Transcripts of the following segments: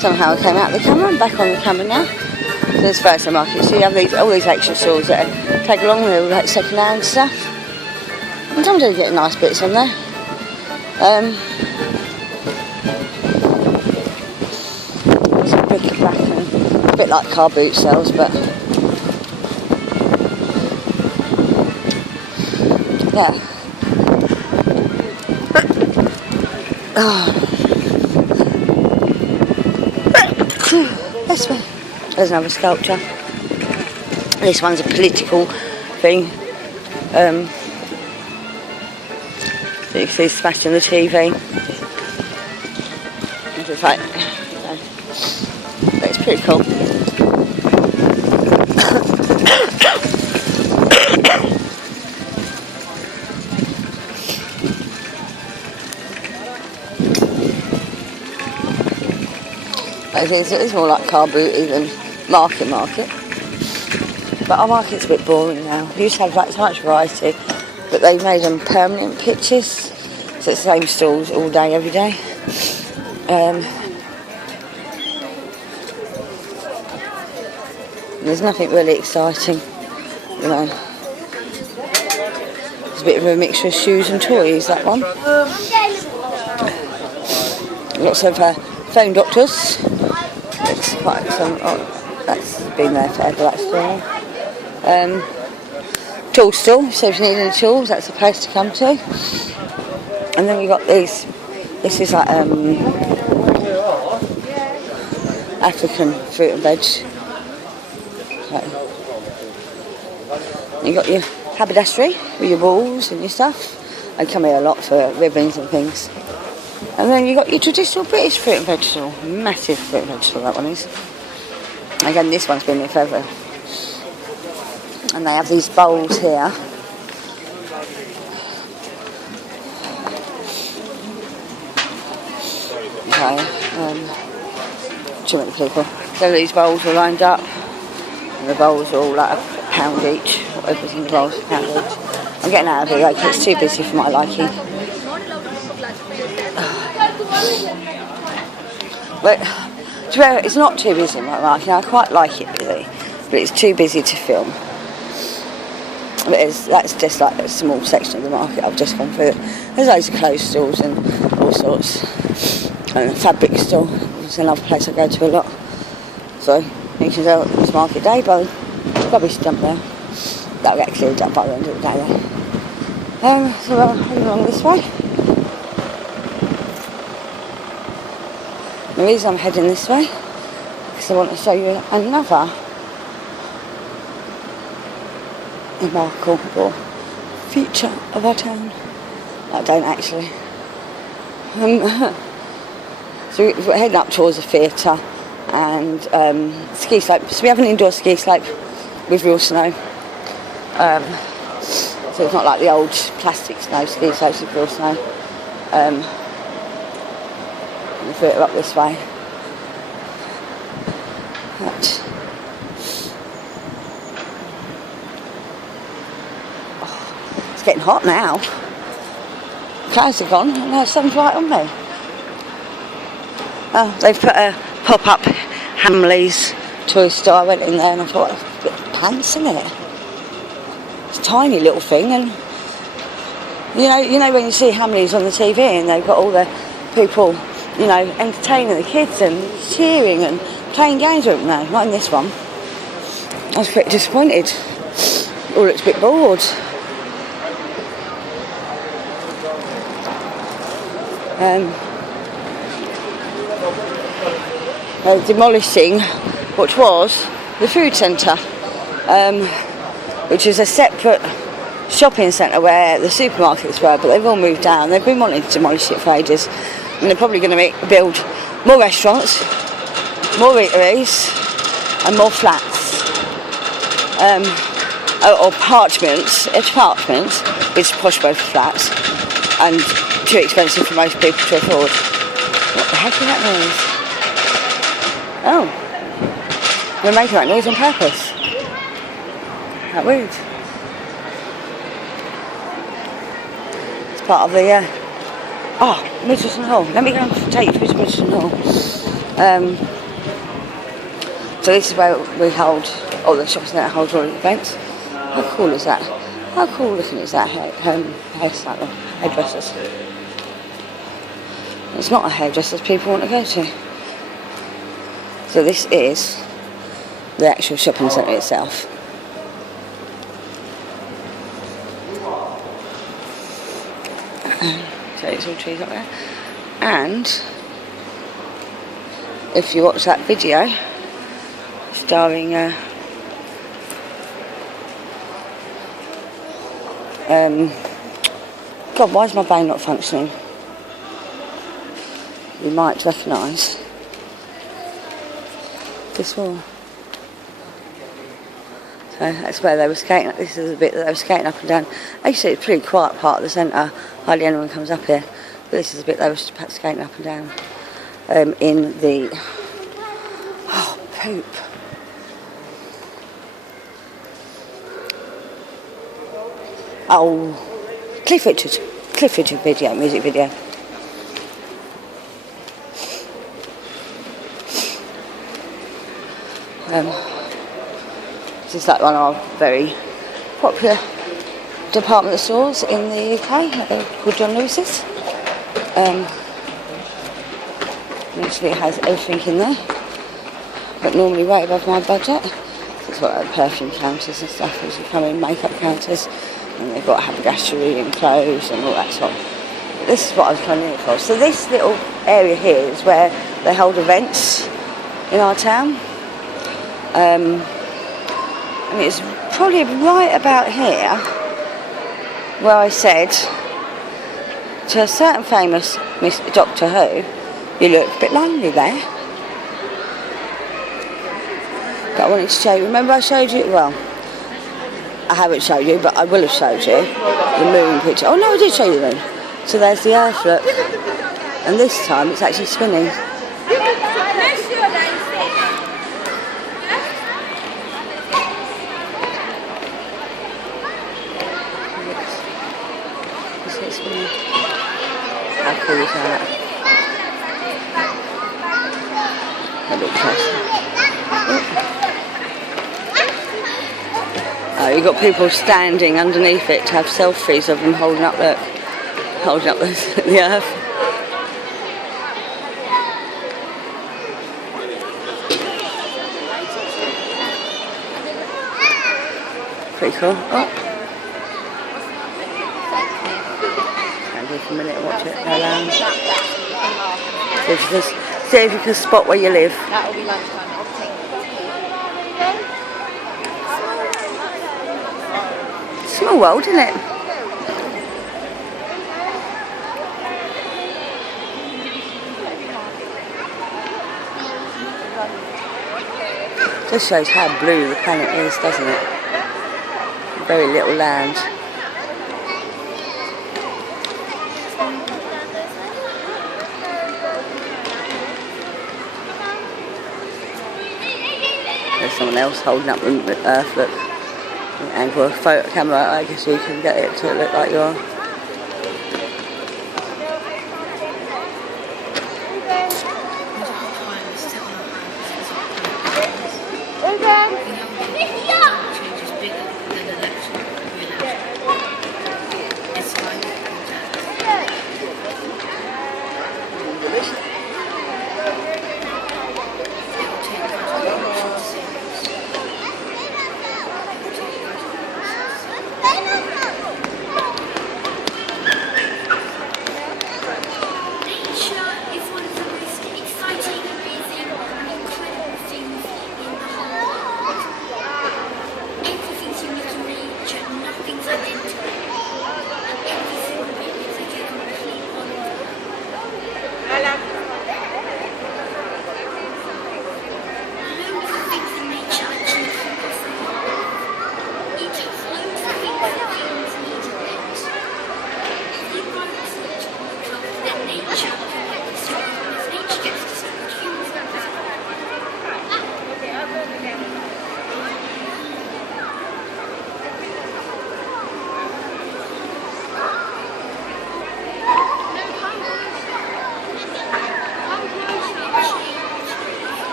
Somehow I came out of the camera, I'm back on the camera now. So there's Thursday market, so you have all these extra stores that take along with all like second hand stuff. And sometimes you get nice bits on there. It's a bric-a-brac and a bit like car boot sales, but yeah. This way. There's another sculpture. This one's a political thing. You can see smashed in the TV. It's like, but it's pretty cool. It's more like car booty than market. But our market's a bit boring now. We used to have like so much variety, but they've made them permanent pitches, so it's the same stalls all day, every day. There's nothing really exciting, you know. It's a bit of a mixture of shoes and toys, that one. Lots of phone doctors. It's quite some. Oh, that's been there forever, that store. Tool store, so if you need any tools, that's the place to come to. And then we got these. This is like African fruit and veg. So, you got your haberdashery with your balls and your stuff. They come here a lot for ribbons and things. And then you got your traditional British fruit and vegetable. Massive fruit and vegetable, that one is. Again, this one's been here forever. And they have these bowls here. Okay, too many people. So these bowls are lined up. And the bowls are all like £1 each. Every single bowl's £1 each. I'm getting out of here because it's too busy for my liking. But to be honest, it's not too busy in my market. I quite like it busy, but it's too busy to film. But that's just like a small section of the market I've just gone through. There's loads of clothes stores and all sorts. And a fabric store is another place I go to a lot. So you can tell it's market day, but rubbish dump there. That'll get cleared up by the end of the day though. So we'll head along this way. The reason I'm heading this way because I want to show you another remarkable feature of our town. I don't actually. So we're heading up towards the theatre and ski slope. So we have an indoor ski slope with real snow. So it's not like the old plastic snow ski slopes with real snow. The theatre up this way. But, it's getting hot now. Clouds are gone and the sun's right on me. Oh, they've put a pop-up Hamleys toy store. I went in there and I thought, it's a bit pants, isn't it? It's a tiny little thing, and you know when you see Hamleys on the TV and they've got all the people, you know, entertaining the kids and cheering and playing games with them. No, not in this one. I was pretty disappointed. All looks a bit bored. They're demolishing what was the food centre, which is a separate shopping centre where the supermarkets were, but they've all moved down. They've been wanting to demolish it for ages, and they're probably going to build more restaurants, more eateries, and more flats. Or apartments. It's apartments. It's posh word for flats, and too expensive for most people to afford. What the heck is that noise? Oh, we're making that noise on purpose. That weird. It's part of the Middleton Hall. Let me go and take you through to Middleton Hall. So this is where we hold, or the shopping centre holds all the events. How cool is that? How cool looking is that hairstyle, hairdressers? It's not a hairdressers people want to go to. So this is the actual shopping centre itself. So it's all trees up there. And if you watch that video starring God, why is my brain not functioning? You might recognise this wall. So that's where they were skating. This is the bit that they were skating up and down. Actually, it's a pretty quiet part of the centre. Hardly anyone comes up here. But this is the bit they were skating up and down in the poop. Oh, Cliff Richard video, music video. This is like one of our very popular department stores in the UK, called John Lewis's. Usually it has everything in there, but normally way above my budget. It's got like perfume counters and stuff as you come in, makeup counters, and they've got haberdashery and clothes and all that sort. But this is what I was coming in for. So this little area here is where they hold events in our town. And it's probably right about here where I said to a certain famous Miss Doctor Who, "You look a bit lonely there." But I wanted to show you. Remember I showed you? Well, I haven't showed you, but I will have showed you the moon picture. Oh no, I did show you the moon. So there's the Earth, look. And this time it's actually spinning. How cool is that? A bit closer. Oh, you've got people standing underneath it to have selfies of them holding up the Earth. Pretty cool. Oh. For a minute and watch it go around. See if you can spot where you live. That'll be lunchtime. Small world, isn't it? Just shows how blue the planet is, doesn't it? Very little land. There's someone else holding up the Earth, look. And for a photo camera, I guess you can get it to look like you are.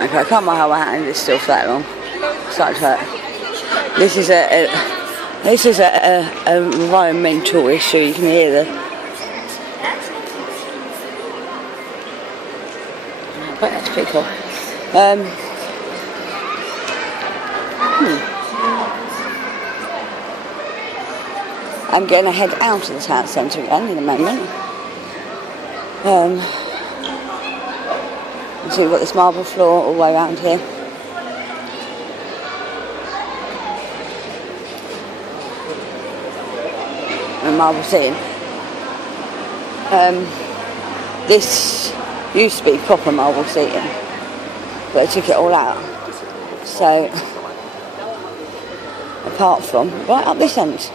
Okay, I can't mind how my hand is still for that long. It's starting to hurt. This is a environmental issue. You can hear the. But that's pretty cool. I'm going to head out of the town centre again in a moment. So we've got this marble floor all the way around here. And marble seating. This used to be proper marble seating, but they took it all out. So, apart from right up this end.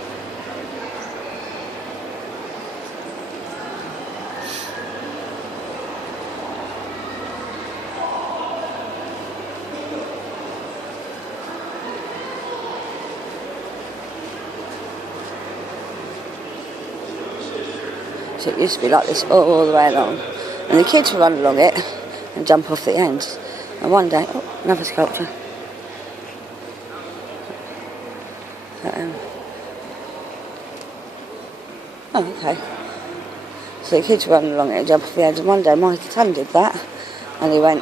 So it used to be like this all the way along. And the kids would run along it and jump off the ends. And one day, oh, another sculpture. Oh, okay. So the kids would run along it and jump off the ends. And one day my son did that. And he went,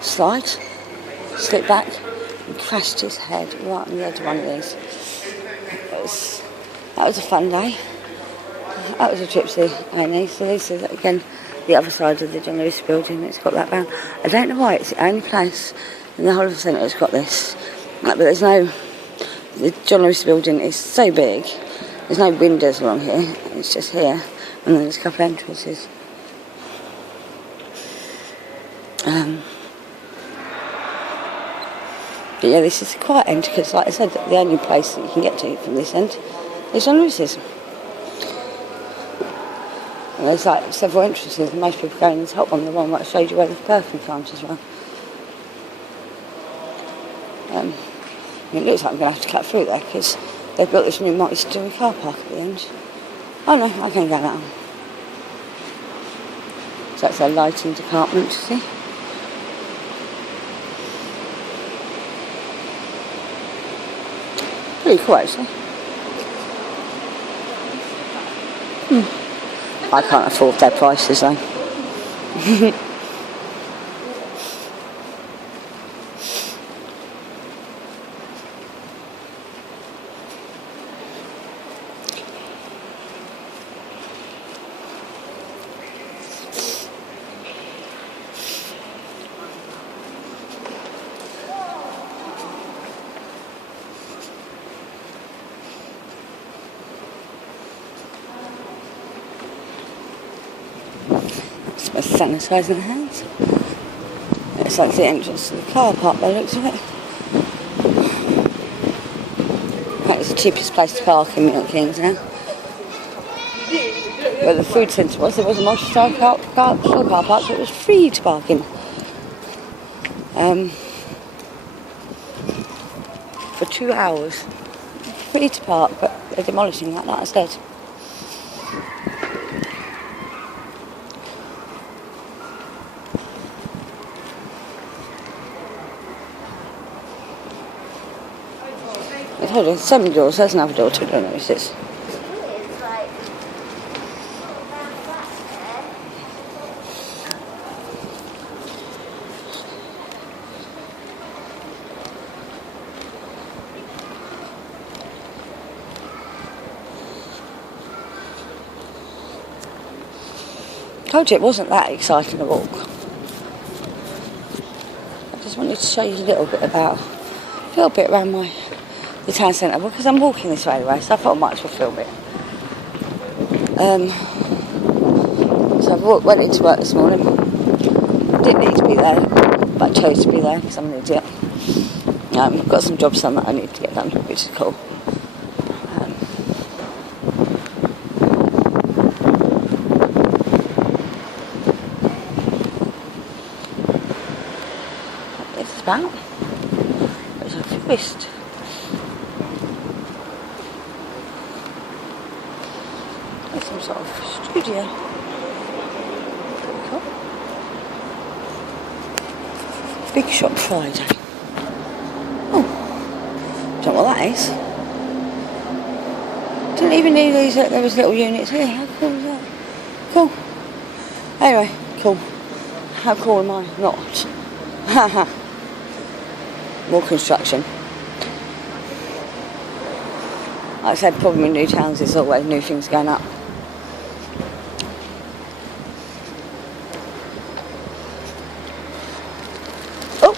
slide, slipped back, and crashed his head right on the edge of one of these. That was a fun day. That was a trip to A&E. So this is again the other side of the John Lewis building. It's got that bound. I don't know why. It's the only place in the whole of the centre that's got this. But there's no. The John Lewis building is so big. There's no windows along here. It's just here, and then there's a couple of entrances. But yeah, this is quite empty because, like I said, the only place that you can get to from this end is John Lewis's. And there's like several entrances, and most people go in the top one, the one that I showed you where the perfume plant as well. It looks like I'm going to have to cut through there because they've built this new multi-storey car park at the end. Oh no, I can go that one. So that's their lighting department, you see. Pretty cool actually. I can't afford their prices though. Sanitising the hands. It's like the entrance to the car park by the looks of it. That was the cheapest place to park in Milton Keynes now. Where the food centre was, there was a multi-storey car park, so it was free to park in. For 2 hours. Free to park, but they're demolishing that, like I said. I told you, there's so many doors, there's another door to John Lewis's. I told you it wasn't that exciting a walk. I just wanted to show you a little bit around the town centre because I'm walking this way anyway, so I thought I might as well film it. So I went into work this morning. Didn't need to be there, but I chose to be there because I'm an idiot. I've got some jobs done that I need to get done, which is cool. It's about. It's a twist. It's some sort of studio. Pretty cool. Big Shop Friday. Oh, don't know what that is. Didn't even know there was little units here. How cool is that? Cool. Anyway, cool. How cool am I? Not. Haha. More construction. Like I said, problem with new towns is always new things going up. Oh!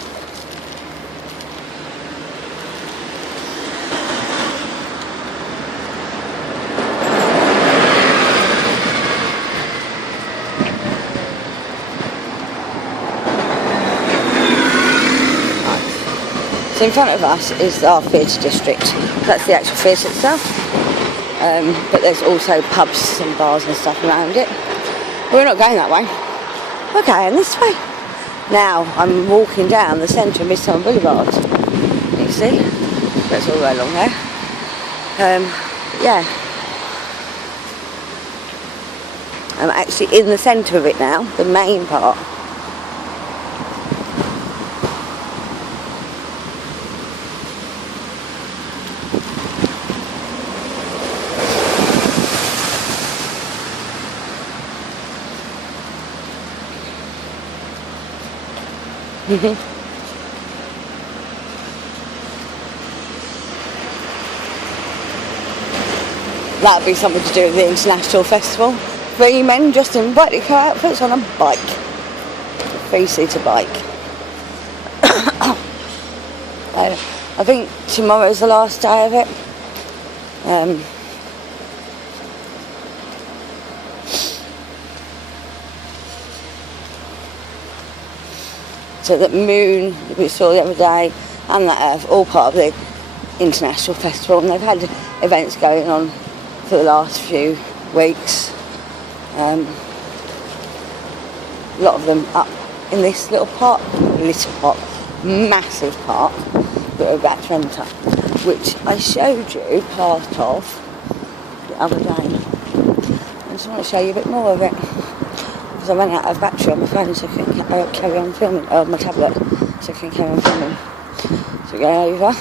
So in front of us is our theatre district. That's the actual theatre itself. But there's also pubs and bars and stuff around it. But we're not going that way. We're going this way. Now I'm walking down the centre of Midsummer Boulevard. You see? That's all the way along there. Yeah. I'm actually in the centre of it now, the main part. That would be something to do with the International Festival. 3 men dressed in brightly coloured outfits on a bike. A 3-seater bike. I think tomorrow's the last day of it. So that moon that we saw the other day and that Earth, all part of the International Festival, and they've had events going on for the last few weeks. A lot of them up in this little park, massive park that we're about to enter, which I showed you part of the other day. I just want to show you a bit more of it. I ran out of battery on my phone, so I couldn't carry on filming, on my tablet, so I couldn't carry on filming. So we go over.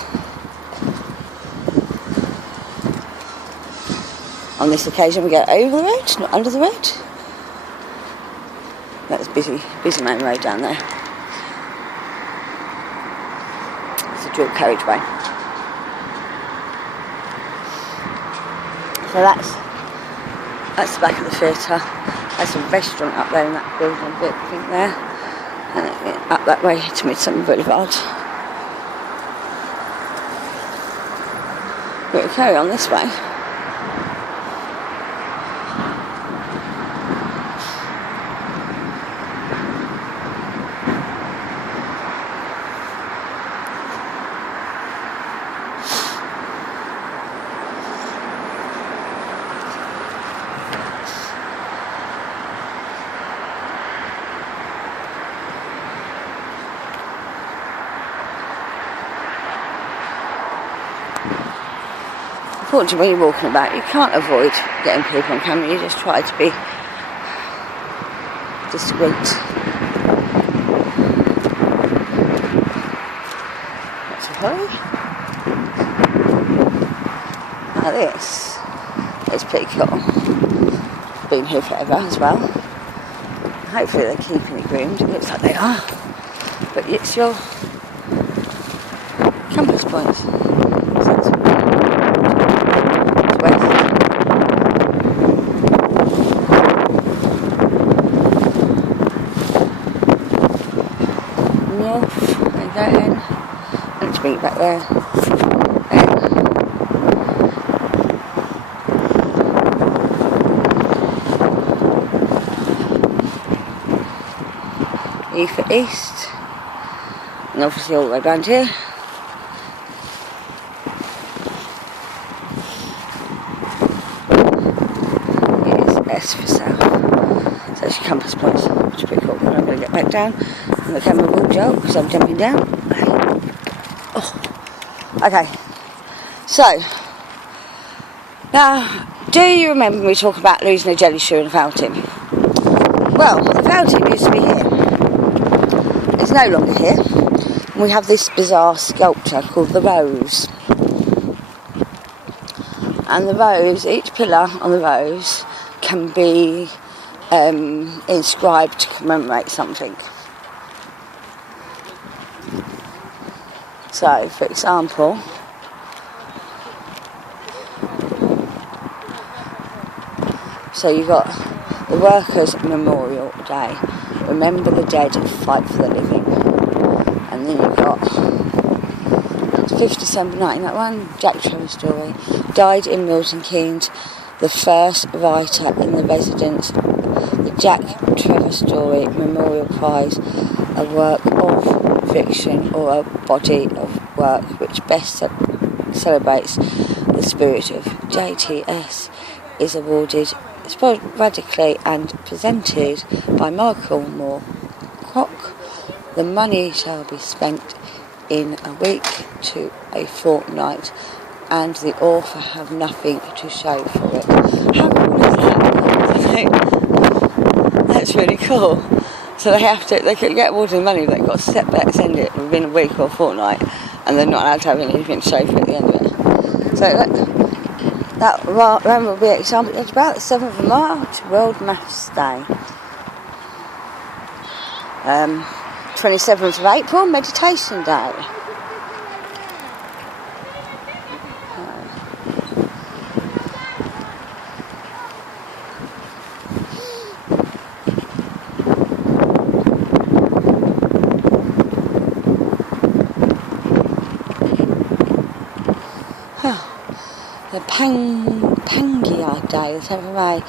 On this occasion we go over the road, not under the road. That's busy main road down there. It's a dual carriageway. So that's the back of the theatre. There's a restaurant up there in that building bit, I think there. And up that way to Midsummer Boulevard. We'll carry on this way. Unfortunately, when you're walking about, you can't avoid getting people on camera. You just try to be discreet. Not to hurry. Now this is pretty cool. Been here forever as well. Hopefully they're keeping it groomed. It looks like they are. But it's your campus point. Bring it back there. E for east, and obviously all the way around here. Here's S for south. So that's your compass points, which is pretty cool. I'm going to get back down, and the camera will jolt because I'm jumping down. Oh. Okay, so now, do you remember me talking about losing a jelly shoe in a fountain? Well, the fountain used to be here. It's no longer here. We have this bizarre sculpture called the Rose. And the rose, each pillar on the rose can be inscribed to commemorate something. So, for example, so you've got the Workers' Memorial Day, remember the dead, fight for the living. And then you've got 5th December 1991, Jack Trevor story, died in Milton Keynes, the first writer in the residence. The Jack Trevor Story Memorial Prize, a work of fiction or a body of work which best celebrates the spirit of JTS, is awarded sporadically and presented by Michael Moore Cock. The money shall be spent in a week to a fortnight, and the author have nothing to show for it. How cool is that? That's really cool. So they can get awarded money, but they've got to send it within a week or a fortnight, and they're not allowed to have anything to show for it at the end of it. So that will be an example. It's about the 7th of March, World Maths Day. 27th of April, Meditation Day. The Pangaea Day, the 7th of May.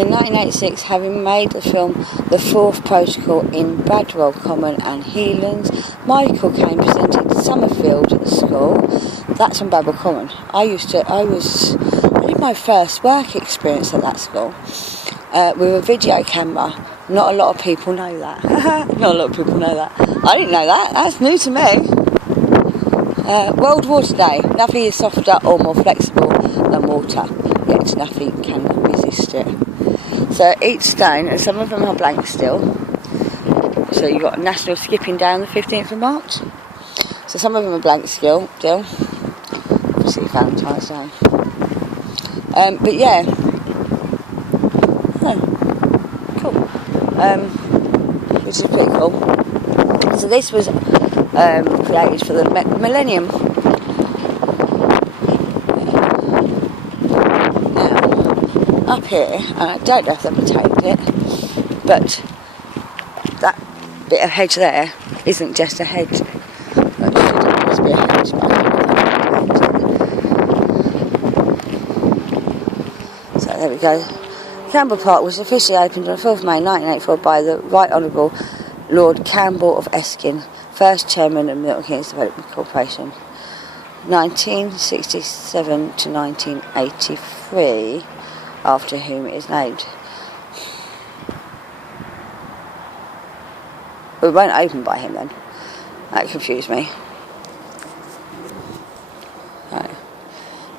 In 1986, having made the film The Fourth Protocol in Bradwell Common and Healands, Michael Caine presented Summerfield at the school. That's on Bradwell Common. I did my first work experience at that school with a video camera. Not a lot of people know that. Not a lot of people know that. I didn't know that. That's new to me. World Water Day. Nothing is softer or more flexible than water, yet nothing can resist it. So each stone, and some of them are blank still. So you've got National Skipping Day on the 15th of March. So some of them are blank still. Obviously Valentine's Day. But yeah. Cool. Which is pretty cool. So this was created for the millennium. Now, up here, and I don't know if they've retained it, but that bit of hedge there isn't just a hedge. That should just be a hedge, but I don't know. So there we go. Campbell Park was officially opened on the 4th of May 1984 by the Right Honourable Lord Campbell of Eskin, first chairman of Milton Keynes Development Corporation, 1967 to 1983, after whom it is named. Well, it won't open by him then. That confused me. No.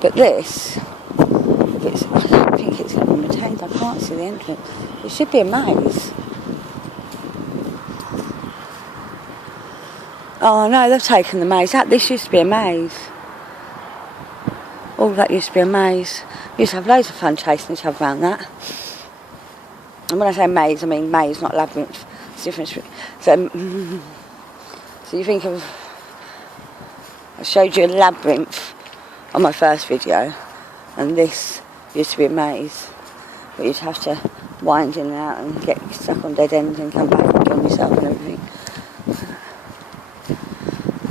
But this, I don't think it's going to be maintained. I can't see the entrance. It should be a maze. Oh no, they've taken the maze out. This used to be a maze. All that used to be a maze. We used to have loads of fun chasing each other around that. And when I say maze, I mean maze, not labyrinth. It's different. So you think of... I showed you a labyrinth on my first video, and this used to be a maze. But you'd have to wind in and out and get stuck on dead ends and come back and kill yourself and everything.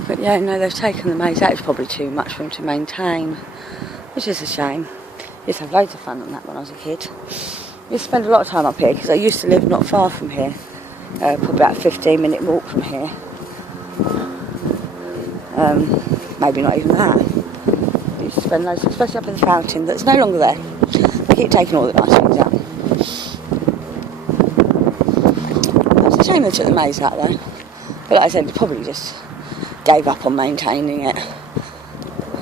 But yeah, no, they've taken the maze out. It's probably too much for them to maintain, which is a shame. I used to have loads of fun on that when I was a kid. I used to spend a lot of time up here because I used to live not far from here, probably about a 15-minute walk from here. Maybe not even that. I used to spend loads, especially up in the fountain that's no longer there. They keep taking all the nice things out. It's a shame they took the maze out though. But like I said, they probably just gave up on maintaining it.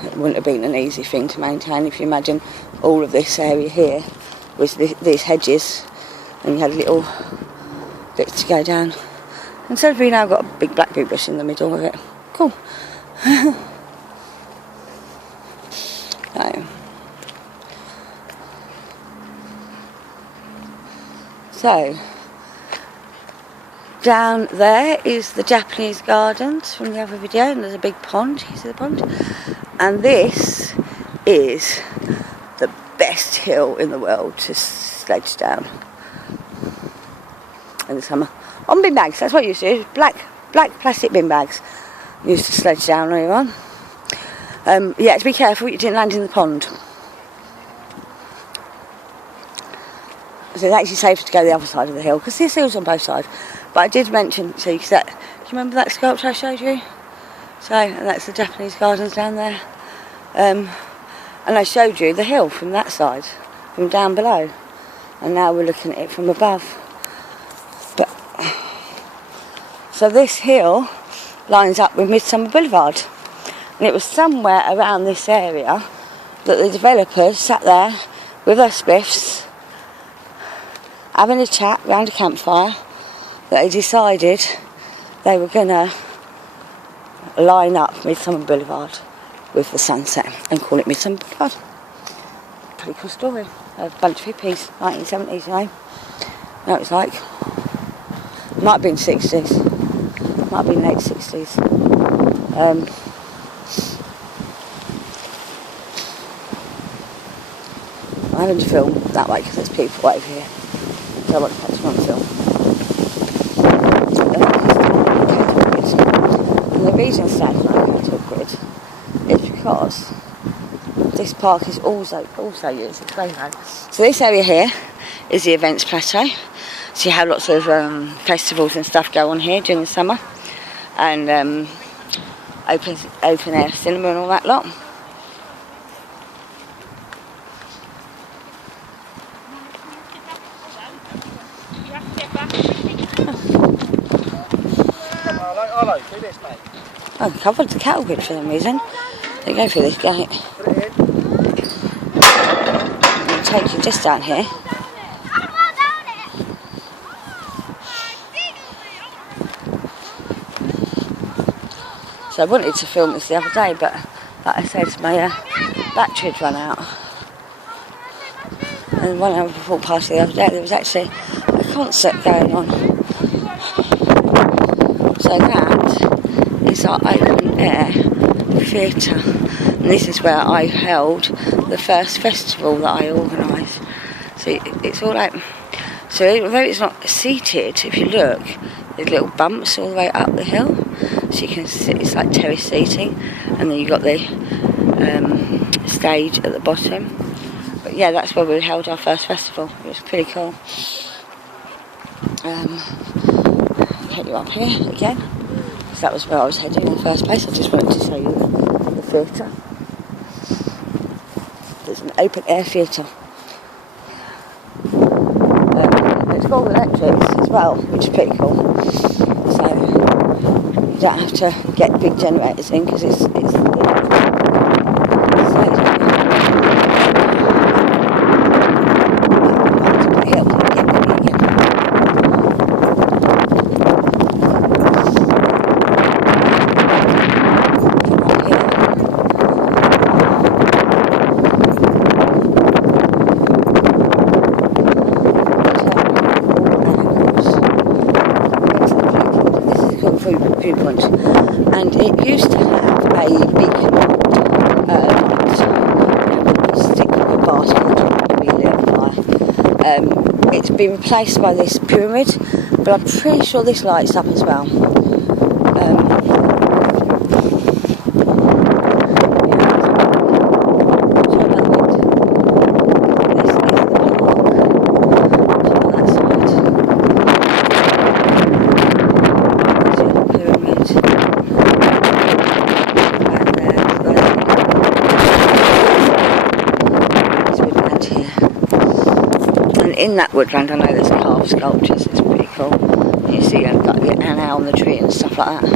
It wouldn't have been an easy thing to maintain. If you imagine all of this area here was these hedges, and you had little bits to go down. Instead of now got a big blackberry bush in the middle of it. cool. So, down there is the Japanese gardens from the other video, and there's a big pond. You see the pond? And this is the best hill in the world to sledge down in the summer. On bin bags, that's what you used to do. Black plastic bin bags. Used to sledge down on. Yeah, to be careful you didn't land in the pond. So it's actually safer to go the other side of the hill, because this hill's on both sides. But I did mention, so you remember that sculpture I showed you? So, and that's the Japanese gardens down there. And I showed you the hill from that side, from down below. And now we're looking at it from above. But so this hill lines up with Midsummer Boulevard. And it was somewhere around this area that the developers sat there with their spliffs, having a chat round a campfire, that they decided they were going to line up Midsummer Boulevard with the sunset and call it Midsummer Boulevard. Pretty cool story. A bunch of hippies, 1970s, you know. That was like, might have been 60s, might have been late 60s. I'm having to film that way because there's people over here. So I want to catch them on film. And the reason it's standing on a cattle grid is because this park is also used as a playground. So this area here is the events plateau. So you have lots of festivals and stuff go on here during the summer. And open air cinema and all that lot. Oh, I covered the cattle grid for some reason. They go through this gate. I'll take you just down here. So I wanted to film this the other day, but like I said, my battery had run out. And when I walked past the other day, there was actually a concert going on. So that is our open air theatre, and this is where I held the first festival that I organised. So it's all open. So although it's not seated, if you look, there's little bumps all the way up the hill, so you can sit. It's like terrace seating, and then you've got the stage at the bottom. But yeah, that's where we held our first festival. It was pretty cool. Hit you up here again. So that was where I was heading in the first place. I just wanted to show you the theatre. There's an open air theatre. It's got all electrics as well, which is pretty cool. So you don't have to get big generators in because it's viewpoint, and it used to have a big stick with a basket to be lit on fire. It's been replaced by this pyramid, but I'm pretty sure this lights up as well. In that woodland, I know there's carved sculptures. It's pretty cool. You see, I've got an owl on the tree and stuff like that.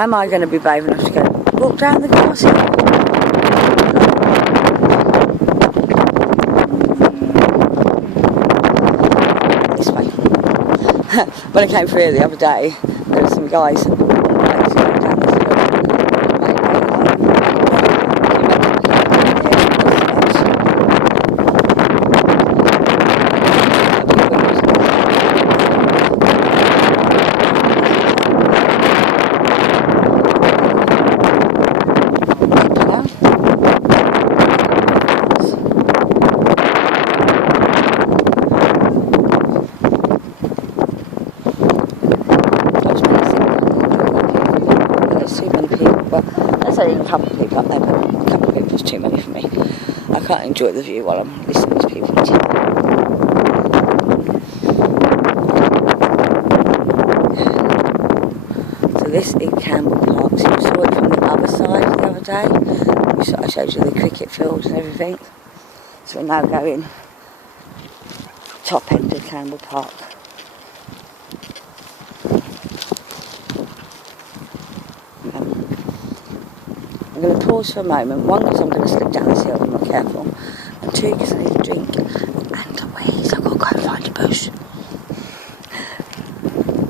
am I going to be brave enough to go walk down the grass hill? This way. When I came through the other day, there were some guys going down this hill. A couple of people up there, but a couple of people is too many for me. I can't enjoy the view while I'm listening to people. So this is Campbell Park. So you saw it from the other side the other day. I showed you the cricket field and everything. So we're now going top end of Campbell Park. I'm going to pause for a moment, one because I'm going to slip down this hill if I'm not careful, and two because I need a drink and a wheeze. I've got to go find a bush.